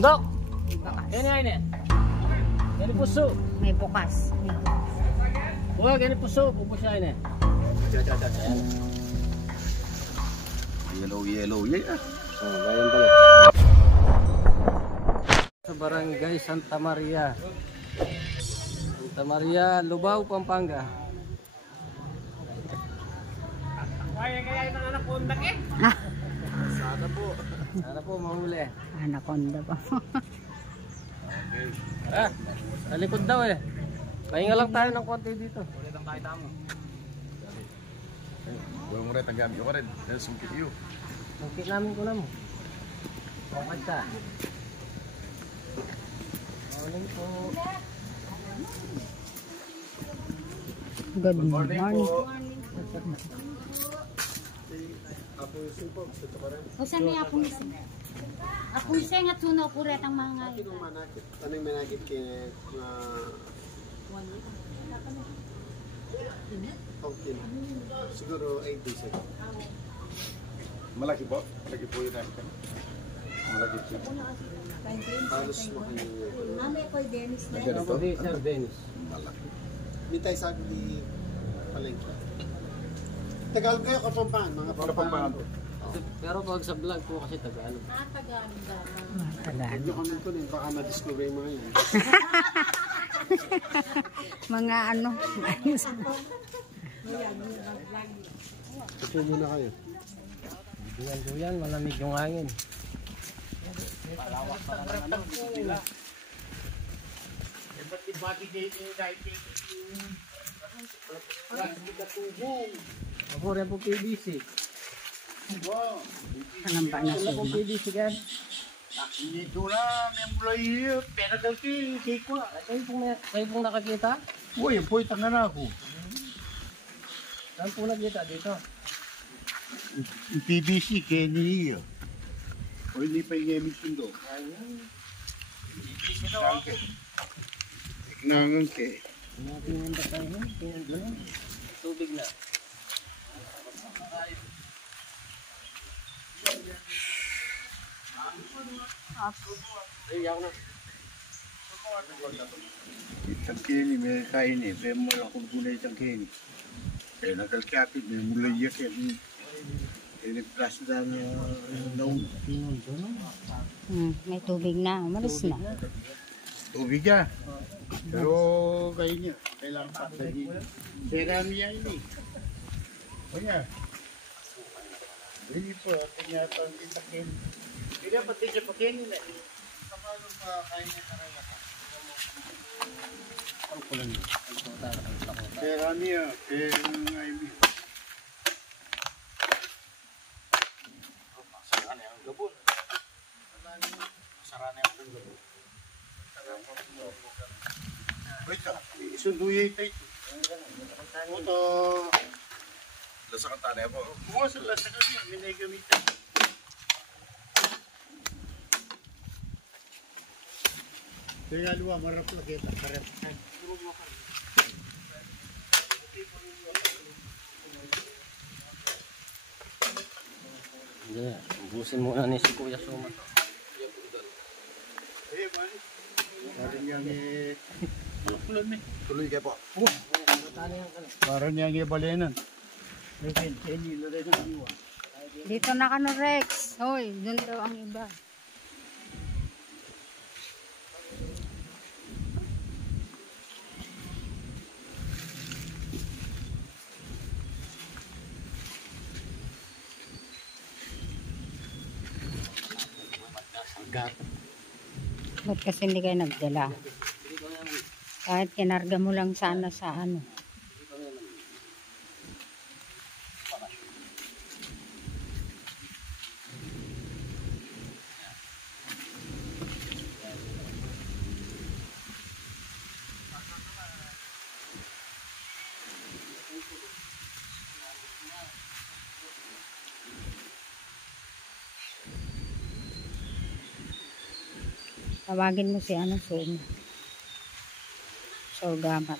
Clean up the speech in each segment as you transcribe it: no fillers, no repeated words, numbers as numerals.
Andok. Bakas. Ini. Gani puso. May bukas. Wah, gani puso. Pupusya ini. Yellow, yeah. Oh, bayan pala. Sa barangay Santa Maria. Santa Maria, Lubao, Pampanga. Kaya yung anak po ang daki. Sana po. Sana po mahuli. Anaconda pa. Sa likod daw eh. Pahinga lang tayo ng konti dito. Ulit ang kahit mo. Huwag mo rin, tagami ko rin. Dahil sungkit iyo. Sungkit namin ko na mo. Okay ka. Morning po. Good morning. O saan niya apong ising? Apong ising at suno po rin ang mga ito. Anong manakit kaya okay. Siguro 8 days ago. Malaki po? Malaki po yun natin. Malaki po. Halos makanya. Mami ko Dennis na. Sir Dennis. Malaki. Mitay sa akin di palengke. Tagalog kayo Kapampangan, mga Kapampangan. Pero pag sa vlog po kasi Tagalog. Tagalog ba? Hindi ko nito din, baka ma-discover yung mga yan. Mga ano. Ito muna kayo. Duyan, malamig yung hangin. Ako rin po PVC. Anong ba na Wala po siya? PVC kan? Dito na, may mulay, pera dalki, kiko. Kayo pong nakakita? Uy, po itang na ako. Saan po nakita dito? PBC, kaya niyo. O hindi pa yung emission do. PBC na ako. Nangangke. Tingnan ba tayo? Tingnan doon. Tubig na. Ay, ako na. Isang kini, may kain eh. Pero mo lang kung gulay isang kini. Kaya nagalkapit, may mulay yak eh. Nagplaso na naun. May tubig na. Umalis na. Tubig ka. Pero kayo niya, kailangan pa sa dito. Serami yan eh. O niya. Hindi po, kanya pang itakin. Hindi pati siya pakin nila eh. Kapag pa kain niya karala ka. Ang kulang yun. Serami yan, kaya ngayon yun. Masaraan na yung gabon. Masaraan na yung gabon. Wait ka, isunduya ito ito. Ito. Lasa kang tanay po? Oo, sa lasa kasi, minagamitan. Kaya luwa, marap na kita, karep. Hindi, ubusin muna ni si Kuya Suma. Eh, man. Parang yang tuloy kayo po. Parang yang balenan. Dito na ka no Rex. Hoy, dun daw ang iba. Ba't kasi hindi kayo nagdala? Kahit kinarga mo lang sana sa ano. Tawagin mo si ano, Suma. Sorgamat.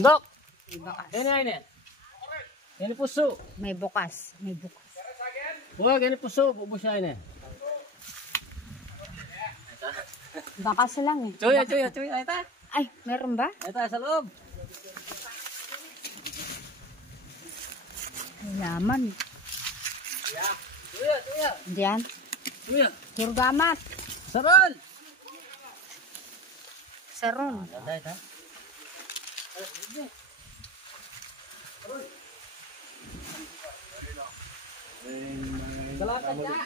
Andok! May bukas. Yan. Yan puso. May bukas. May bukas. Huwag, yan puso. Bubusyahin eh. Bakas lang eh. Chuya. Ito. Ay, meron ba? Ito, sa loob. Yaman. Chuya. Diyan. Chuya. Surgamat. Sarol! Saron. Ito. Salamat ka.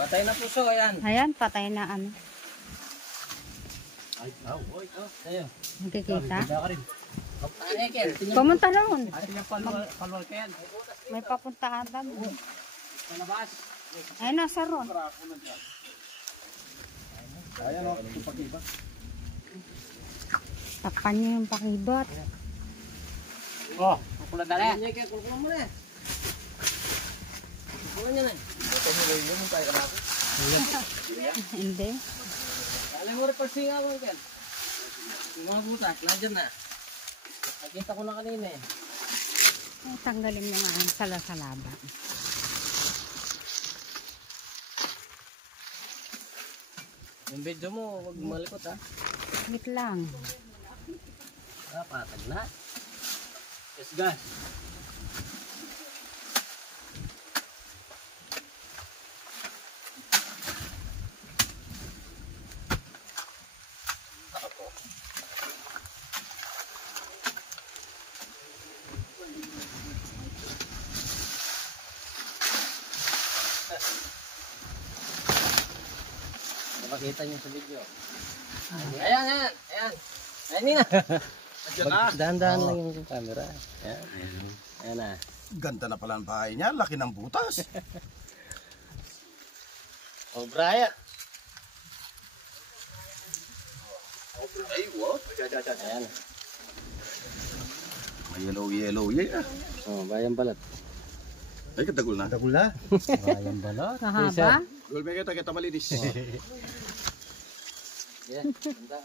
Patay na puso, ayan. Ayan, patay na ano. Ay, Ayo. Nakikita. Ka rin. Ay, Ken. Pumunta naman. Atin yung palwal, Ken. May papunta ata. Palabas. Ay, nasa ron. Ayan o, ito pakiba. Takpan niyo yung pakibot. Oh, kukulan dali. Yan, Ken. Kukulan mo na. Kukulan niya na. Hindi. Alam mo rin pagsinga mo, Ken. Yung mga butas, nandiyan na. Nakita ko na kanina eh. Ay, tanggalin mo nga ang salasalaba. Yung video mo, huwag malikot ha. Wait lang. Patag na. Yes, gas. Makita niyo sa video. Ayan. Ayan na. Dahan-dahan lang yung camera. Ayan na. Ganda na pala ang bahay niya, laki ng butas. Oh, Brian. Ay, what? Ayan. May yellow, yeah. Oh, bayan balat. Ay, katagul na. Bayan balat. Kahaba? Gul, may kita malinis. Yeah, ganda.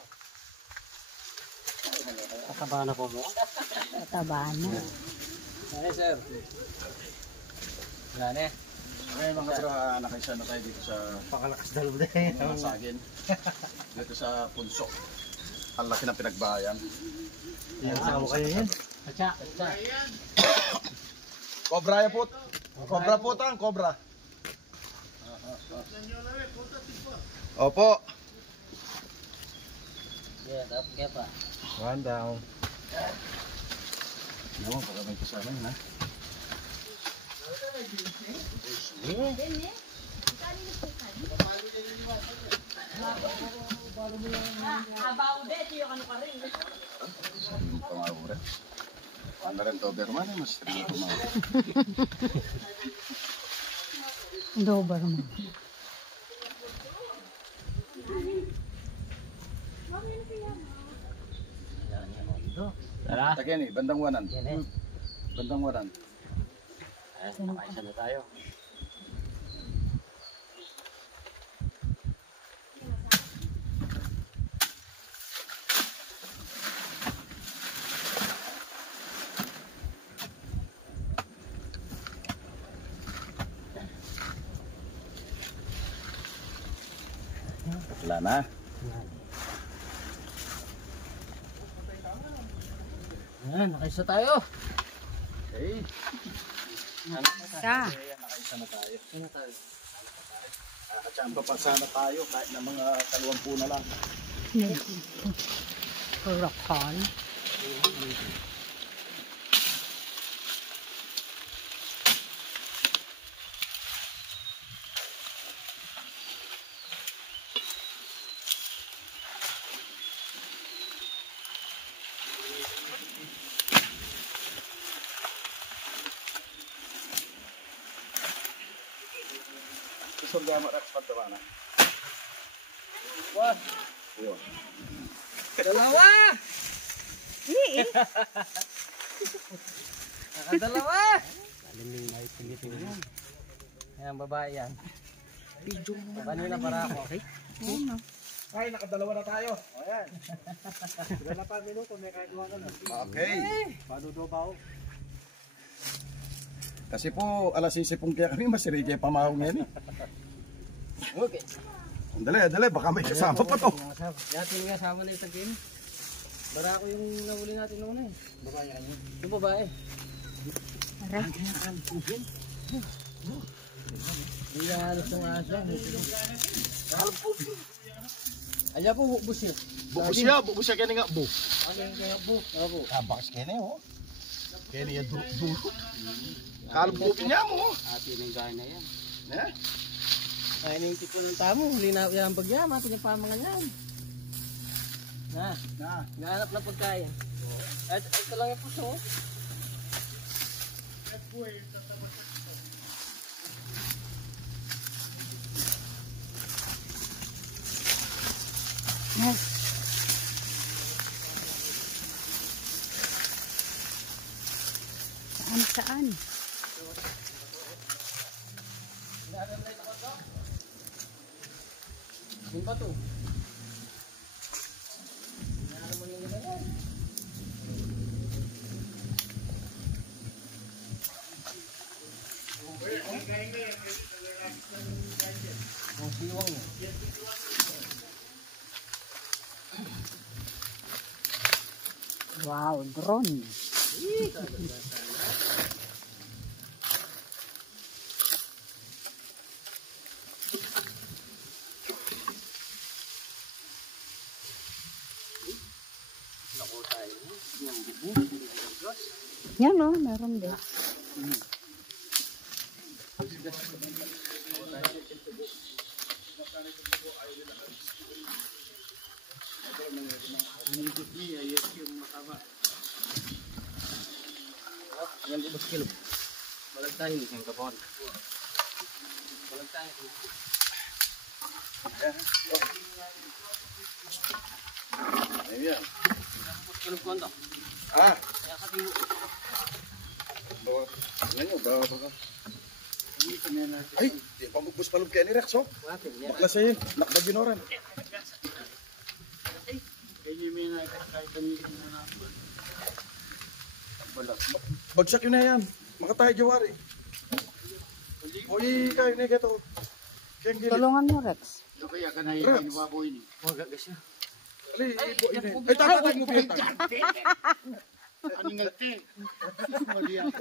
Kakabahan ako mo. Tataba na. Ay, sir. Yan eh. Ay, mga bro, nakisa na tayo dito sa Pakalakas dalawa din. mga sagin. Dito sa Punso. Ang laki ng pinagbayan. Yan, sama kayo yan. Atsa. Cobra ya put. Cobra putang, cobra. Opo. Yeah, dapat kaya pa. One down. No, baka may kasama yun, ha? Pangawura. Ano rin Doberman, mas rin pumawura. Doberman. Tara. Tagayan bandang wanan. Yan eh. Bandang wanan. Ayan, nakaisa na tayo. Wala na. Ayan, nakaisa tayo. Okay. Isa. Nakaisa na tayo. Sino tayo? Nakachamba pa sana tayo kahit na mga 20 na lang. Protocol. Surgama rat pagtawana. Wah, Yun. dalawa! Nakadalawa! Kaliming na itingitin yan. Ayan, babae yan. Kanina para ako. Ayun o. Kaya nakadalawa na tayo. Ayan. Wala pa minuto, may kagawa ka na. Okay. Padudubaw. Kasi po, alas 6 pong kaya kami masirige pamahong yan eh. Okay. Dali, baka may kasama pa to. Dati nga sama na yung tagin. Bara ko yung nahuli natin noon eh. Babae yan yun. Yung babae. Aray. Hindi na halos ng asa. Alya po, bukbus yun. Bukos siya kaya nga bu. Ano yung kaya bu? Abo. Bakas kaya na oh. Kaya niya dulo. Kalbupin niya mo. Ati ng gana yan. Eh? Ay, naisip ko ng tamo. Huli na yung bagya. Mati yung pamangan yan. Na. Gahanap na pagkain. At ito lang yung puso. Yes. Saan? Yung ba to? Ano mo yung iba yan? Ang siwang yun. Wow, drone. Yan o, meron din. Yan di kilo. Balag tayo isang kapon. Balag tayo. Ayan. Kilo kondo. Ah. Kaya kating Bawa baka. Ay, di pa magbus palog kaya ni Rex oh. Bakit yan? Bakla sa'yo, nakbaginoran. Bagsak yun na yan. Makatayo jawari. Uy, kayo na ito. Kaya gilid. Tulungan mo, Rex. Rex. Huwag ka siya. Ali, ibo ini. Ay, tatay mo pinta.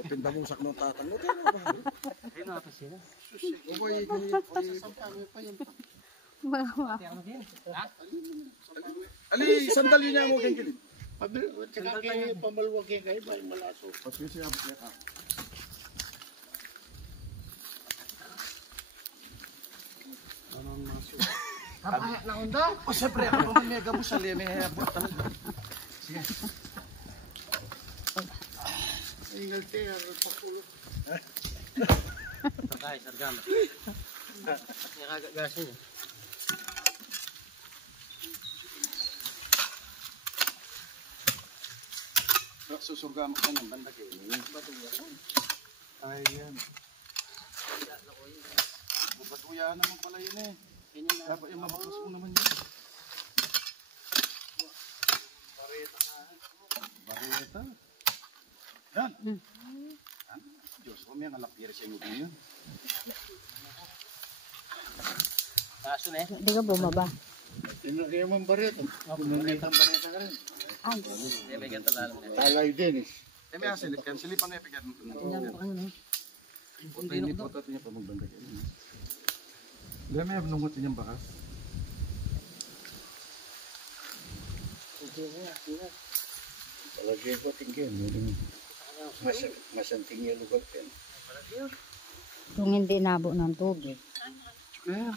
Pinta mo sak no tatang mo. Ay, nakapasira. Uy, Ali, sandali niya mo kaya gilid. Tsaka kayo pamaluwag kayo, may malaso. Pasuyo siya abot niya ka. Kapaya na undo. O siyempre, ako naman mega mo sa liya, may abot talaga. Sige. Ingal tayo, pakulo. Sakay, sargama. Nakagagasin niya. Susurga mo ka ng banda kayo. Ay, yan. Bupatuya naman pala yun eh. Dapat yung mabaklas mo naman yun. Bareta. Yan. Diyos ko, may ngalapir sa inyo din yun. Kaso na eh. Hindi ka bumaba. Tinagay mo ang barito. Pumunitang barito ka rin. Ay, May ganito lalang na. Talay din eh. Eh, may asilit kan. Silipan na ipigan. Tingnan po kayo no. Punta yun po ito niya pa magbanda kayo. Hindi, may abnungot niya bakas. Talagay ko tingin. Masanting yung lugar yan. kung hindi nabo ng tubig. Eh,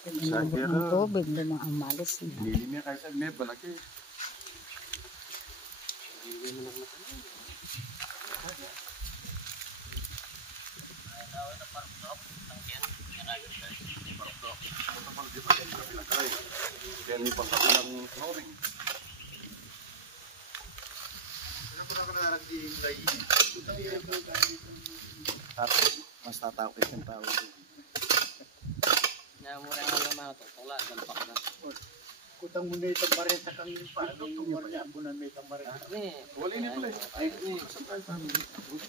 Kung nabot ng tubig, lumang-amalis na. hindi niya kayo sa may balaki. Kaya may pangkakulang flooring. Tapos, mas tatawag yung tawag. Nyamura nga naman ito. Tula, galpak na. Kutang mo na itong barenta kang paano yung abunan may itong barenta. Wala niya pala. Ay, sakay sa amin.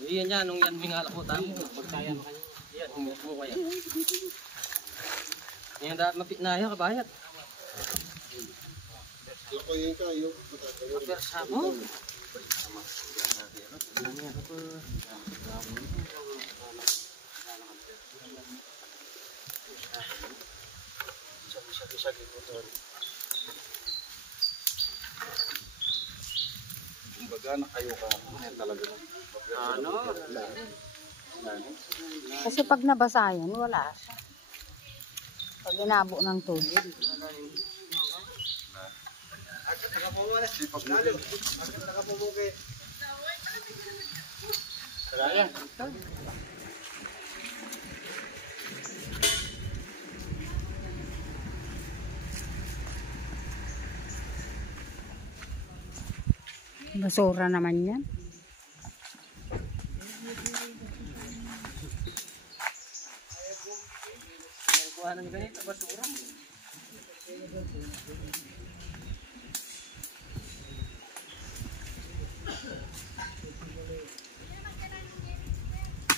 Iyan yan, nung yan bingala ko tayo. Pagkaya mo kanya. Iyan, humusmo kaya. Iyan dapat mapitnaya, kabayat. Lako yun kayo. Mapersa mo. Sakit-sakit mo to. Kumbaga na kayo ka. Yan talaga. Ano? Kasi pag nabasa yan, wala siya. Pag inabo ng tubig. Sipas mo din. Kaya. Basura naman yan. Kuha ng ganito, basura.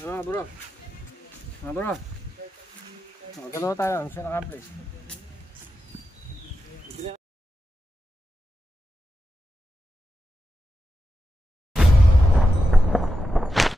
Ano bro? Mga bro? Magalaw tayo, mission accomplished.